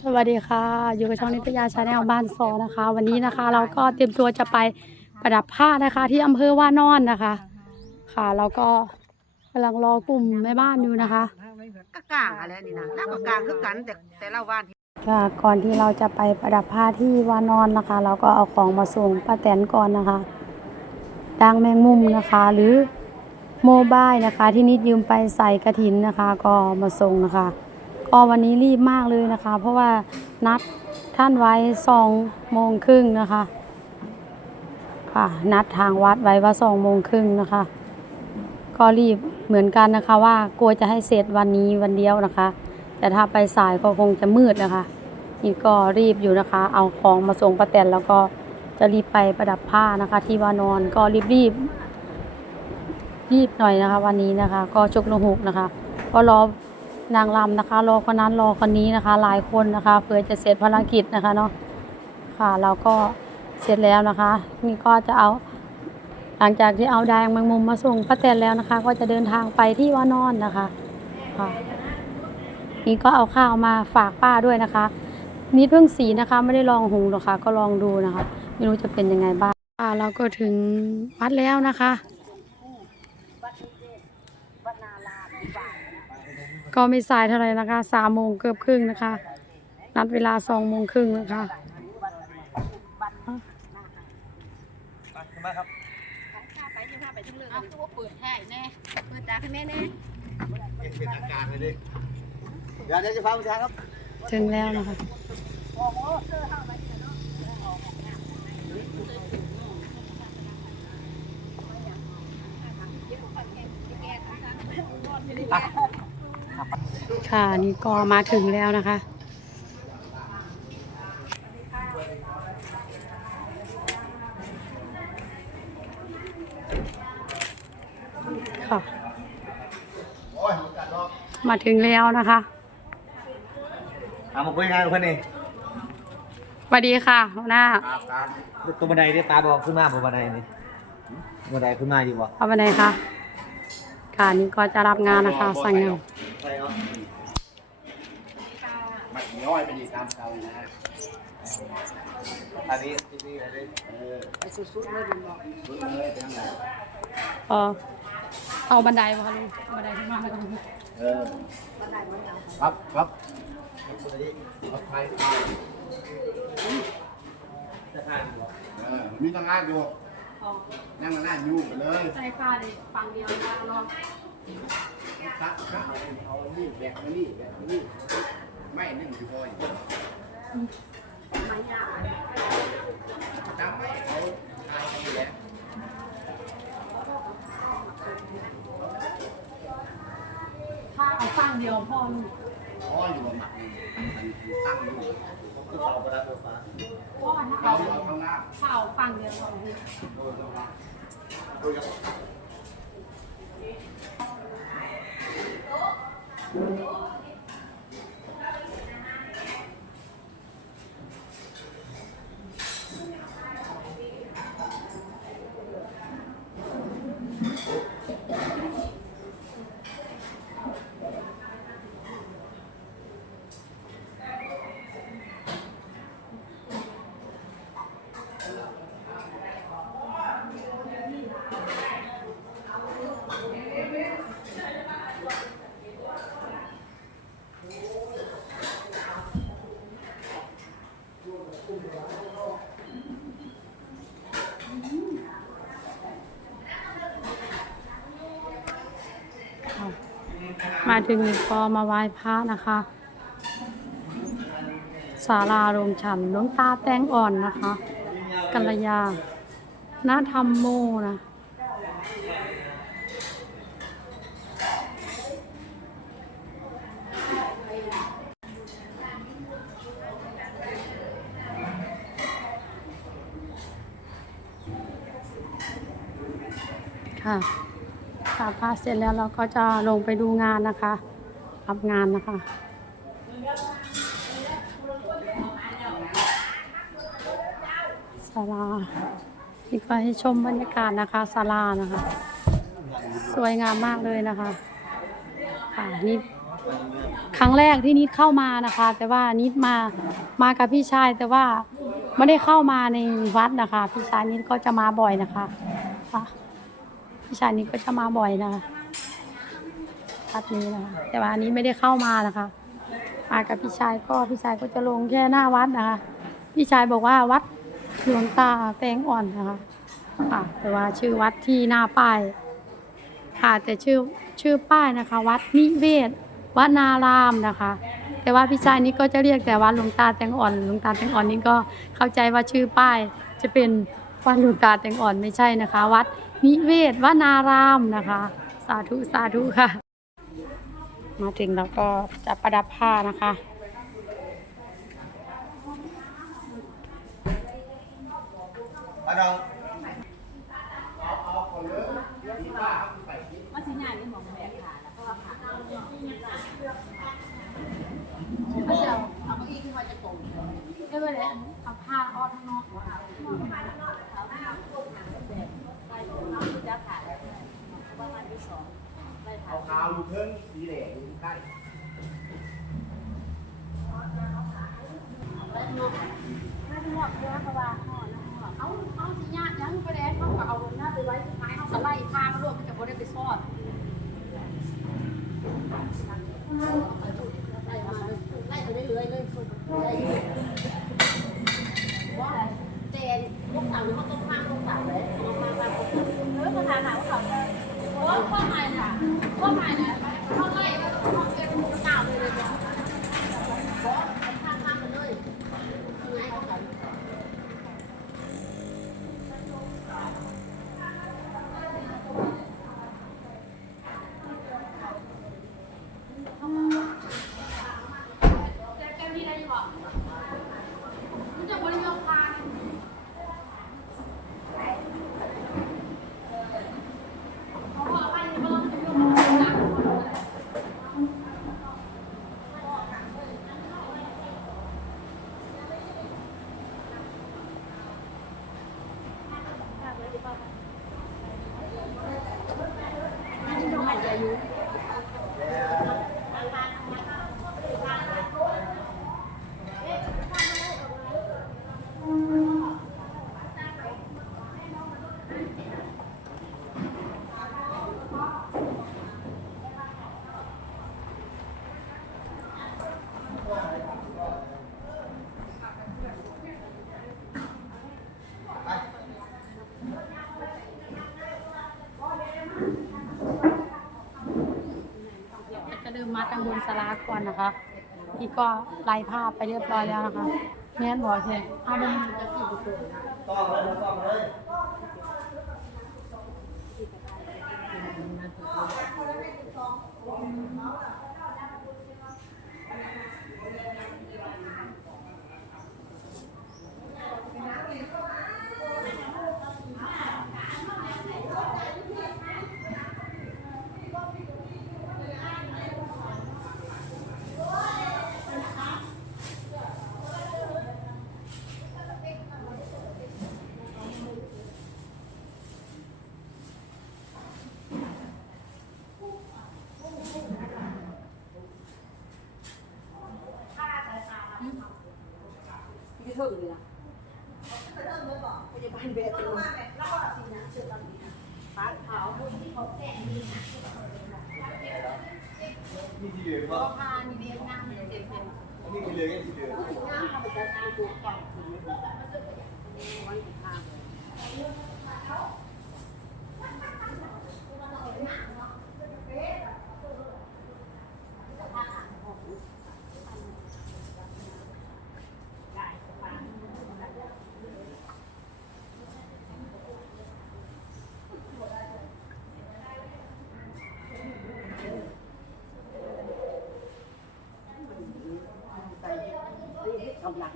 สวัสดีค่ะ อยู่กับช่องนิตยาชาแนลบ้านซอนะคะ วันนี้นะคะ เราก็เตรียมตัวจะไปประดับผ้านะคะ ที่อำเภอว่านอนนะคะ ค่ะแล้วก็กำลังรอกลุ่มแม่บ้านอยู่นะคะ ก็กลางอะไรนี่นะแล้วก็กลางคือกันแต่แต่ละบ้านที่ค่ะก่อนที่เราจะไปประดับผ้าที่วานอนนะคะ เราก็เอาของมาส่งป้าแตนก่อนนะคะดังแมงมุมนะคะ หรือโมบายนะคะ ที่นิดยืมไปใส่กระถินนะคะ ก็มาส่งนะคะ ก็วันนี้รีบมากเลยนะคะ เพราะว่านัดท่านไว้สองโมงครึ่งนะคะค่ะนัดทางวัดไว้ว่าสองโมงครึ่งนะคะ ก็รีบเหมือนกันนะคะ ว่ากลัวจะให้เสร็จวันนี้วันเดียวนะคะ แต่ถ้าไปสายก็คงจะมืดนะคะนี่ก็รีบอยู่นะคะ เอาของมาส่งป้าแตนแล้วก็จะรีบไปประดับผ้านะคะ ที่วานอนก็รีบรีบรีบหน่อยนะคะ วันนี้นะคะ ก็ชกนหุกนะคะ ก็รอ นางรำนะคะ รอคนนั้นรอคนนี้นะคะ หลายคนนะคะ เพื่อจะเสร็จภารกิจนะคะเนาะค่ะเราก็เสร็จแล้วนะคะ นี่ก็จะเอาหลังจากที่เอาแดงแมงมุมมาส่งป้าแตนแล้วนะคะ ก็จะเดินทางไปที่ว่านอนนะคะค่ะนี่ก็เอาข้าวมาฝากป้าด้วยนะคะ นี่เพิ่งสีนะคะไม่ได้ลองหุงหรอกค่ะ ก็ลองดูนะคะ ไม่รู้จะเป็นยังไงบ้างป้าเราก็ถึงวัดแล้วนะคะ ก็ไม่สายเท่าไหร่นะคะสามโมงเกือบครึ่งนะคะ นัดเวลาสองโมงครึ่งนะคะไปยังพาไปทั้งเรื่องเอาตัวเปิดให้แน่เปิดตาให้แม่แน่เป็นทางการเลยดิเดี๋ยวเดี๋ยวจะพาไปทางครับถึงแล้วนะคะ ค่ะนี่ก็มาถึงแล้วนะคะ ค่ะ มาถึงแล้วนะคะเอามาคุยงานกับเพื่อนนี่สวัสดีค่ะหัวหน้าตัวบันไดที่ตาบอกขึ้นมาบนบันไดนี่บันไดขึ้นมาอยู่บ่เอาไปไหนคะค่ะนี่ก็จะรับงานนะคะสั่งงานใช่ครับมัน ย้อยไปดีตามเก่านะอันนี้ที่นี่เลยเออไปสุดๆเลยเป็นบอกสุดเลยเป็นยังไงเออเอาบันไดมาค่ะลุงเอาบันไดขึ้นมาไม่ต้องเออครับครับเอาไปจะทานบ่เออมีตั้งงานอยู่นั่งงานอยู่ไปเลยใส่ฟ้าดิฟังเดียวนะลองซักข้าวเอานี่แบกมานี่แบกมานี่ ไม่นึ่งอยู่พออยู่จำไม่เอาทายกันแหละถ้าเอาฟังเดียวพ่อลุงพออยู่บนหมักนี่ตั้งอยู่คือเอาประดับตัวฟ้าเพราะว่าถ้าเอาข้างล่าถ้าเอาฟังเดียวพ่อลุงคุยกั Oh. มาถึงก็มาไหว้พระนะคะศาลาโรงฉันหลวงตาแตงอ่อนนะคะ กัลยาณธรรมโมนะค่ะ ค่ะพาเสร็จแล้วเราก็จะลงไปดูงานนะคะรับงานนะคะศาลานี่ก็ให้ชมบรรยากาศนะคะศาลานะคะ สวยงามมากเลยนะคะค่ะนี่ครั้งแรกที่นิดเข้ามานะคะ แต่ว่านิดมามากับพี่ชายแต่ว่าไม่ได้เข้ามาในวัดนะคะ พี่ชายนิดก็จะมาบ่อยนะคะค่ะ พี่ชายนิดก็จะมาบ่อยนะคะวัดนี้นะคะแต่ว่าอันนี้ไม่ได้เข้ามานะคะมากับพี่ชายก็พี่ชายก็จะลงแค่หน้าวัดนะคะ พี่ชายบอกว่าวัดหลวงตาแตงอ่อนนะคะค่ะแต่ว่าชื่อวัดที่หน้าป้าย ค่ะแต่ชื่อชื่อป้ายนะคะ วัดนิเวศวนารามนะคะ แต่ว่าพี่ชายนี่ก็จะเรียกแต่วัดหลวงตาแตงอ่อนหลวงตาแตงอ่อนนี่ก็เข้าใจว่าชื่อป้าย จะเป็นวัดหลวงตาแตงอ่อนไม่ใช่นะคะ วัด นิเวศวนารามนะคะ สาธุสาธุค่ะ มาถึงแล้วก็จะประดับผ้านะคะมาดองว่าสิญาณนี่มองแบบขาแล้วก็ว่าขาเขาจะเอาเอาเก้าอี้ขึ้นมาจะตรงก็เลยเอาผ้าออข้างนอกเขาไม่เอาตรงหางแบบไปตรงน้ำจะขาดว่าวันที่สองไปขาด ขาวอยู่ เพิ่งสีแดงอยู่ใกล้เอาเอาสิญาณยังไปแล้วเขาก็เอาลงหน้าไปไว้สุดท้ายเขาสไลด์พามาลวกมันจะบ่ได้ไปซ่อนไล่มาไล่ไปเรื่อยๆเลยไล่ว่าแต่ลูกสาวเขาต้องข้างลูกสาวเลยเอามาตามคนอื่นเออเขาถามหาว่าเขาเลยโอ้ข้อหมายค่ะข้อหมายนะเขาไล่แล้วเขาเป็นลูกสาวเลยเลยเนี่ยเพราะข้างข้างกันเลยยังไงเขากัน จะเริ่ มาตังบนสลาก่อนนะคะพี่ก็ไล่ภาพไปเรียบร้อยแล้วนะคะแม่นบอกเช่เอาบน งเลยต้องเลยที่เท่าอยู่นพยาบาลเบสตัวฟ้าขาวที่เขาแก่นี่นะนี่ที่เหลือก็ก็พานีเรียกงานมันเต็มเต็มนี่ที่เหลือที่เหลืองานเขาไปจัดการตัวก่อนวันที่ห้า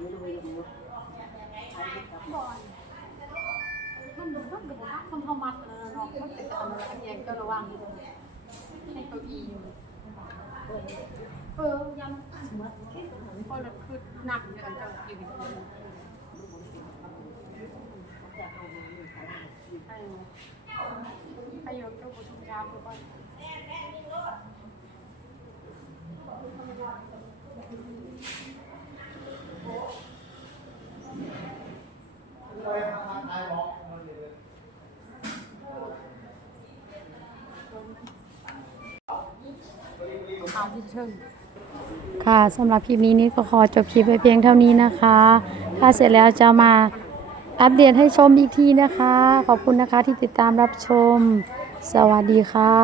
กำลังไม่รู้เลยมั้งมันดูมันดูนะคนเขามัดเออเนาะมันเป็นอันนั้นแยก็ระวังให้เก้าอี้อยู่เออยังสมมติพอเราคือหนักเนี่ยจะอยู่ในตัวให้ให้ยกตัวประชุยามไปก่อนเอาที่เชิง ค่ะสำหรับคลิปนี้นี่ก็ขอจบคลิปไปเพียงเท่านี้นะคะ ถ้าเสร็จแล้วจะมาอัปเดตให้ชมอีกทีนะคะ ขอบคุณนะคะที่ติดตามรับชม สวัสดีค่ะ